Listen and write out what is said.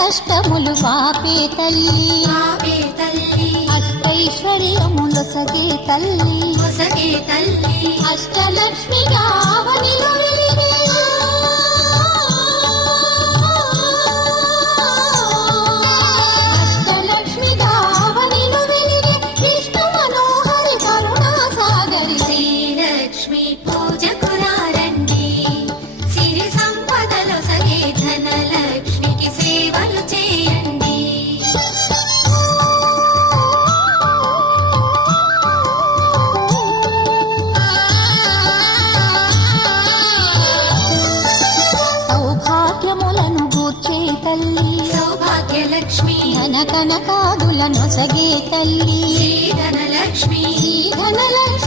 కష్టములు పాపే తల్లి అష్టైశ్వర్యములొసగే తల్లి అష్టలక్ష్మిగా అవనిలో వెలిగే అష్టలక్ష్మిగా అవనిలో వెలిగే విష్ణు మనోహరి కరుణా సాగరి శ్రీలక్ష్మి పూజకురారండి సిరి సంపదలొసగే ధనలక్ష్మికి సేవలు చేయండి. సౌభాగ్యములను గూర్చే తల్లి సౌభాగ్యలక్ష్మి ధన కనకాదులను సగే తల్లి శ్రీ ధనలక్ష్మి ధనలక్ష్మి